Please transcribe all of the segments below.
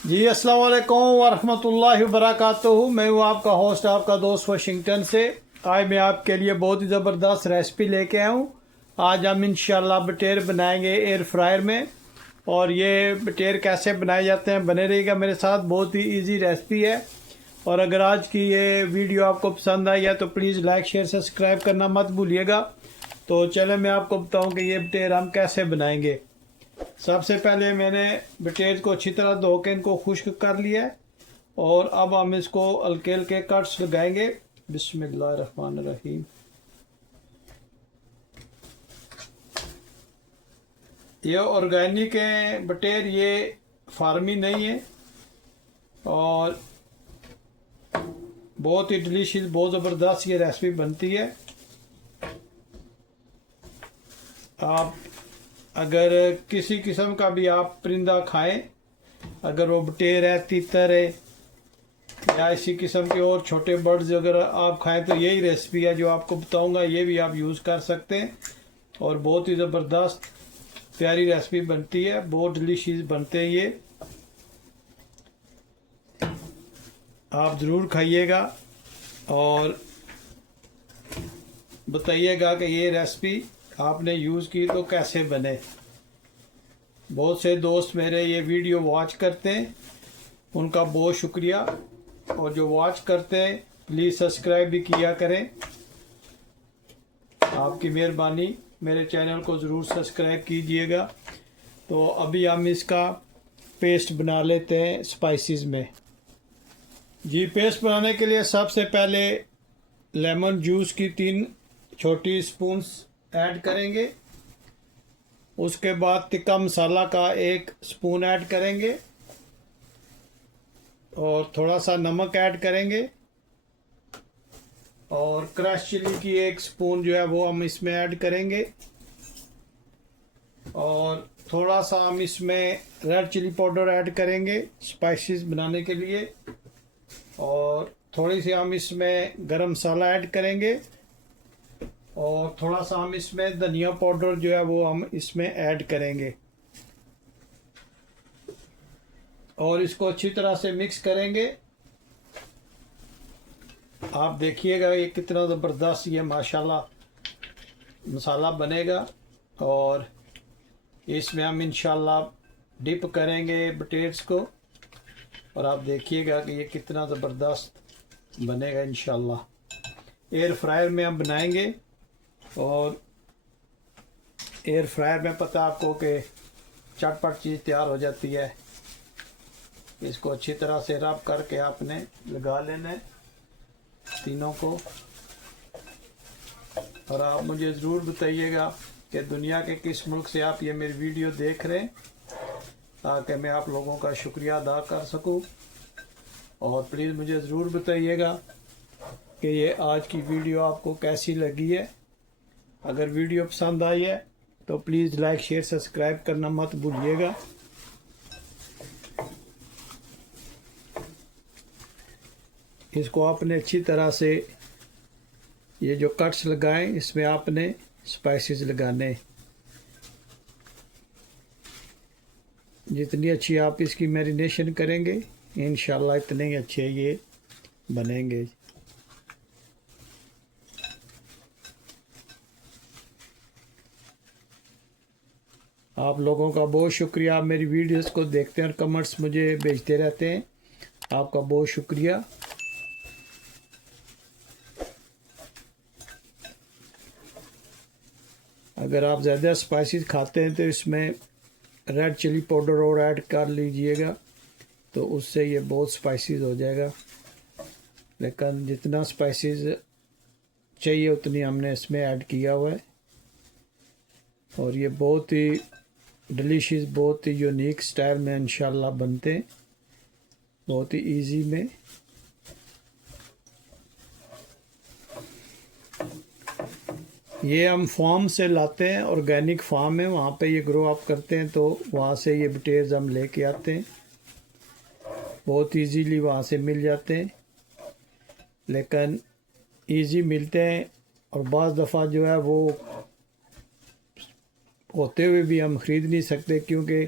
जी अस्सलाम वालेकुम वरहमतुल्लाहि वबरकातुहू। मैं हूँ आपका होस्ट, आपका दोस्त वाशिंगटन से। आज मैं आपके लिए बहुत ही ज़बरदस्त रेसिपी लेके आया हूँ। आज हम इंशाल्लाह बटेर बनाएंगे एयर फ्रायर में। और ये बटेर कैसे बनाए जाते हैं बने रहिएगा मेरे साथ। बहुत ही इजी रेसिपी है। और अगर आज की ये वीडियो आपको पसंद आई है तो प्लीज़ लाइक शेयर सब्सक्राइब करना मत भूलिएगा। तो चले मैं आपको बताऊँ कि ये बटेर हम कैसे बनाएंगे। सबसे पहले मैंने बटेर को अच्छी तरह धो के इनको खुश्क कर लिया है। और अब हम इसको हल्के हल्के कट्स लगाएंगे। बिस्मिल्लाहिर्रहमानिर्रहीम। ये ऑर्गेनिक है बटेर, ये फार्मी नहीं है। और बहुत ही डिलीशियस, बहुत ज़बरदस्त ये रेसिपी बनती है। आप अगर किसी किस्म का भी आप परिंदा खाएं, अगर वो बटेर है, तीतर है या इसी किस्म के और छोटे बर्ड्स अगर आप खाएं तो यही रेसिपी है जो आपको बताऊंगा, ये भी आप यूज़ कर सकते हैं। और बहुत ही ज़बरदस्त प्यारी रेसिपी बनती है, बहुत डिलीशियस बनते हैं ये। आप ज़रूर खाइएगा और बताइएगा कि ये रेसिपी आपने यूज़ की तो कैसे बने। बहुत से दोस्त मेरे ये वीडियो वॉच करते हैं, उनका बहुत शुक्रिया। और जो वॉच करते हैं प्लीज़ सब्सक्राइब भी किया करें, आपकी मेहरबानी। मेरे चैनल को ज़रूर सब्सक्राइब कीजिएगा। तो अभी हम इसका पेस्ट बना लेते हैं स्पाइसेस में। जी, पेस्ट बनाने के लिए सबसे पहले लेमन जूस की 3 छोटी स्पून्स ऐड करेंगे। उसके बाद टिक्का मसाला का 1 स्पून ऐड करेंगे और थोड़ा सा नमक ऐड करेंगे। और क्रश चिली की 1 स्पून जो है वो हम इसमें ऐड करेंगे। और थोड़ा सा हम इसमें रेड चिली पाउडर ऐड करेंगे स्पाइसेस बनाने के लिए। और थोड़ी सी हम इसमें गरम मसाला ऐड करेंगे। और थोड़ा सा हम इसमें धनिया पाउडर जो है वो हम इसमें ऐड करेंगे। और इसको अच्छी तरह से मिक्स करेंगे। आप देखिएगा ये कितना ज़बरदस्त ये माशाल्लाह मसाला बनेगा। और इसमें हम इंशाल्लाह डिप करेंगे बटेर्स को। और आप देखिएगा कि ये कितना ज़बरदस्त बनेगा इंशाल्लाह। एयर फ्रायर में हम बनाएंगे। और एयर फ्रायर में पता आपको कि चटपट चीज़ तैयार हो जाती है। इसको अच्छी तरह से रब करके आपने लगा लेना है तीनों को। और आप मुझे ज़रूर बताइएगा कि दुनिया के किस मुल्क से आप ये मेरी वीडियो देख रहे हैं, ताकि मैं आप लोगों का शुक्रिया अदा कर सकूं। और प्लीज़ मुझे ज़रूर बताइएगा कि ये आज की वीडियो आपको कैसी लगी है। अगर वीडियो पसंद आई है तो प्लीज़ लाइक शेयर सब्सक्राइब करना मत भूलिएगा। इसको आपने अच्छी तरह से ये जो कट्स लगाएं इसमें आपने स्पाइसेस लगाने। जितनी अच्छी आप इसकी मैरिनेशन करेंगे इंशाल्लाह इतने ही अच्छे ये बनेंगे। आप लोगों का बहुत शुक्रिया, आप मेरी वीडियोस को देखते हैं और कमेंट्स मुझे भेजते रहते हैं। आपका बहुत शुक्रिया। अगर आप ज़्यादा स्पाइसेस खाते हैं तो इसमें रेड चिली पाउडर और ऐड कर लीजिएगा, तो उससे ये बहुत स्पाइसेस हो जाएगा। लेकिन जितना स्पाइसेस चाहिए उतनी हमने इसमें ऐड किया हुआ है। और ये बहुत ही डिलीशियस, बहुत ही यूनिक स्टाइल में इंशाल्लाह बनते हैं, बहुत ही इजी में। ये हम फार्म से लाते हैं, ऑर्गेनिक फार्म है, वहाँ पे ये ग्रो अप करते हैं। तो वहाँ से ये बटेर्स हम लेके आते हैं, बहुत इजीली वहाँ से मिल जाते हैं। लेकिन इजी मिलते हैं और बाज़ दफ़ा जो है वो होते हुए भी हम ख़रीद नहीं सकते, क्योंकि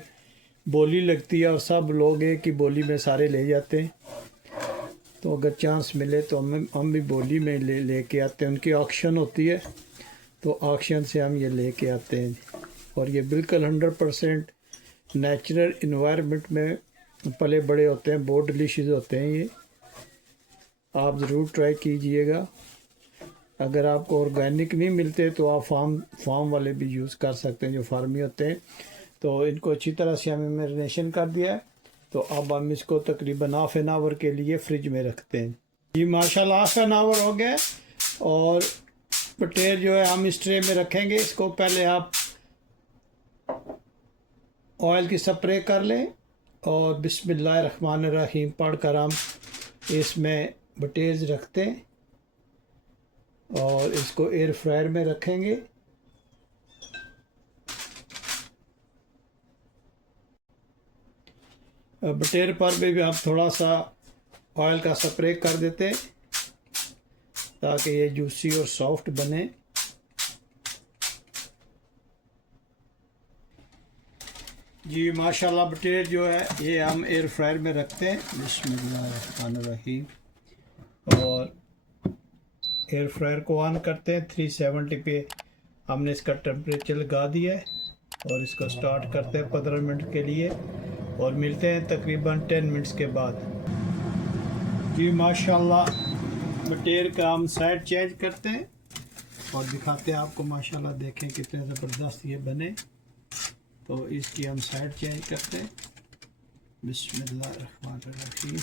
बोली लगती है और सब लोग एक ही बोली में सारे ले जाते हैं। तो अगर चांस मिले तो हम भी बोली में लेके आते हैं। उनकी ऑक्शन होती है तो ऑक्शन से हम ये लेके आते हैं। और ये बिल्कुल 100% नेचुरल इन्वायरमेंट में पले बड़े होते हैं। बहुत डिलीशियस होते हैं ये, आप ज़रूर ट्राई कीजिएगा। अगर आपको ऑर्गेनिक नहीं मिलते तो आप फार्म वाले भी यूज़ कर सकते हैं, जो फार्मी होते हैं। तो इनको अच्छी तरह से हमें मैरिनेशन कर दिया है। तो अब हम इसको तकरीबन हाफ एन आवर के लिए फ्रिज में रखते हैं। जी माशाल्लाह हाफ एन आवर हो गया। और पटेर जो है हम इस ट्रे में रखेंगे। इसको पहले आप ऑयल की स्प्रे कर लें और बिस्मिल्लाहिर्रहमानिर्रहीम पढ़कर हम इसमें बटेज रखते हैं और इसको एयर फ्रायर में रखेंगे। बटेर पर भी आप थोड़ा सा ऑयल का स्प्रे कर देते हैं ताकि ये जूसी और सॉफ्ट बने। जी माशाल्लाह बटेर जो है ये हम एयर फ्रायर में रखते हैं। बिस्मिल्लाहिर्रहमानिर्रहीम और एयर फ्रायर को ऑन करते हैं। 370 पे हमने इसका टेम्परेचर लगा दिया है और इसको स्टार्ट करते हैं 15 मिनट के लिए और मिलते हैं तकरीबन 10 मिनट्स के बाद। जी माशाल्लाह बटेर का हम साइड चेंज करते हैं और दिखाते हैं आपको। माशाल्लाह देखें कितने ज़बरदस्त ये बने। तो इसकी हम साइड चेंज करते हैं। बिस्मिल्लाहिर्रहमानिर्रहीम।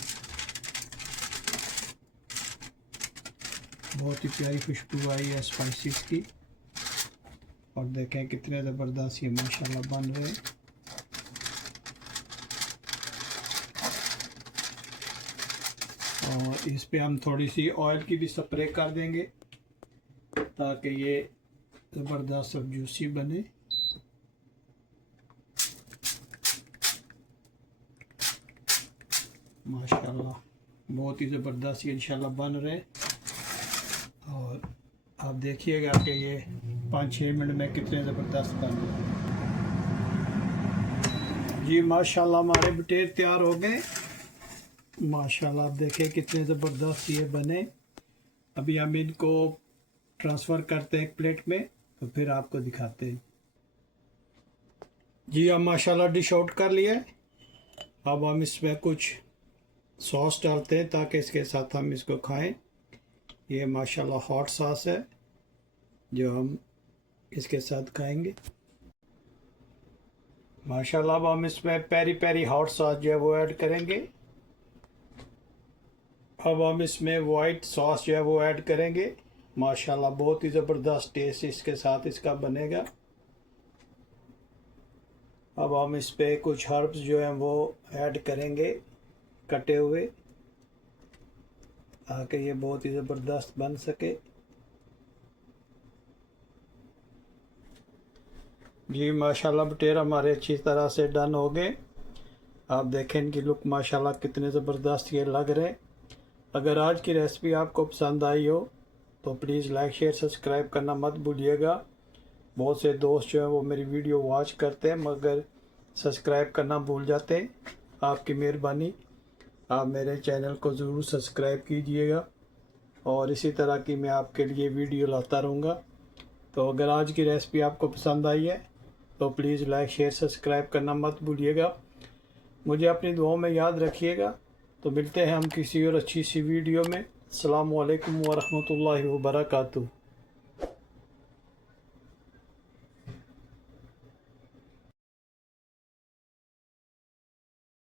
बहुत ही प्यारी खुशबू आई है स्पाइसेस की। और देखें कितने ज़बरदस्त ये माशाल्लाह बन रहे हैं। और इस पे हम थोड़ी सी ऑयल की भी स्प्रे कर देंगे ताकि ये ज़बरदस्त और जूसी बने। माशाल्लाह बहुत ही ज़बरदस्त ये इंशाल्लाह बन रहे। और आप देखिएगा कि ये 5-6 मिनट में कितने ज़बरदस्त बन रहे। जी माशाल्लाह हमारे बटेर तैयार हो गए। माशाल्लाह आप देखें कितने ज़बरदस्त ये बने। अभी हम इनको ट्रांसफ़र करते हैं एक प्लेट में तो फिर आपको दिखाते हैं। जी हम माशाल्लाह डिश आउट कर लिया है। अब हम इसमें कुछ सॉस डालते हैं ताकि इसके साथ हम इसको खाएं। ये माशाल्लाह हॉट सॉस है जो हम इसके साथ खाएंगे। माशाल्लाह अब हम इसमें पेरी पेरी हॉट सॉस जो है वो ऐड करेंगे। अब हम इसमें वाइट सॉस जो है वो ऐड करेंगे। माशाल्लाह बहुत ही ज़बरदस्त टेस्ट इसके साथ इसका बनेगा। अब हम इस पे कुछ हर्ब्स जो हैं वो ऐड करेंगे कटे हुए ताकि ये बहुत ही ज़बरदस्त बन सके। जी माशाल्लाह बटेर हमारे अच्छी तरह से डन हो गए। आप देखें इनकी लुक माशाल्लाह कितने ज़बरदस्त ये लग रहे। अगर आज की रेसिपी आपको पसंद आई हो तो प्लीज़ लाइक शेयर सब्सक्राइब करना मत भूलिएगा। बहुत से दोस्त जो हैं वो मेरी वीडियो वॉच करते हैं मगर सब्सक्राइब करना भूल जाते हैं। आपकी मेहरबानी, आप मेरे चैनल को ज़रूर सब्सक्राइब कीजिएगा और इसी तरह की मैं आपके लिए वीडियो लाता रहूँगा। तो अगर आज की रेसिपी आपको पसंद आई है तो प्लीज़ लाइक शेयर सब्सक्राइब करना मत भूलिएगा। मुझे अपनी दुआओं में याद रखिएगा। तो मिलते हैं हम किसी और अच्छी सी वीडियो में। अस्सलामु अलैकुम व रहमतुल्लाहि व बरकातुहू।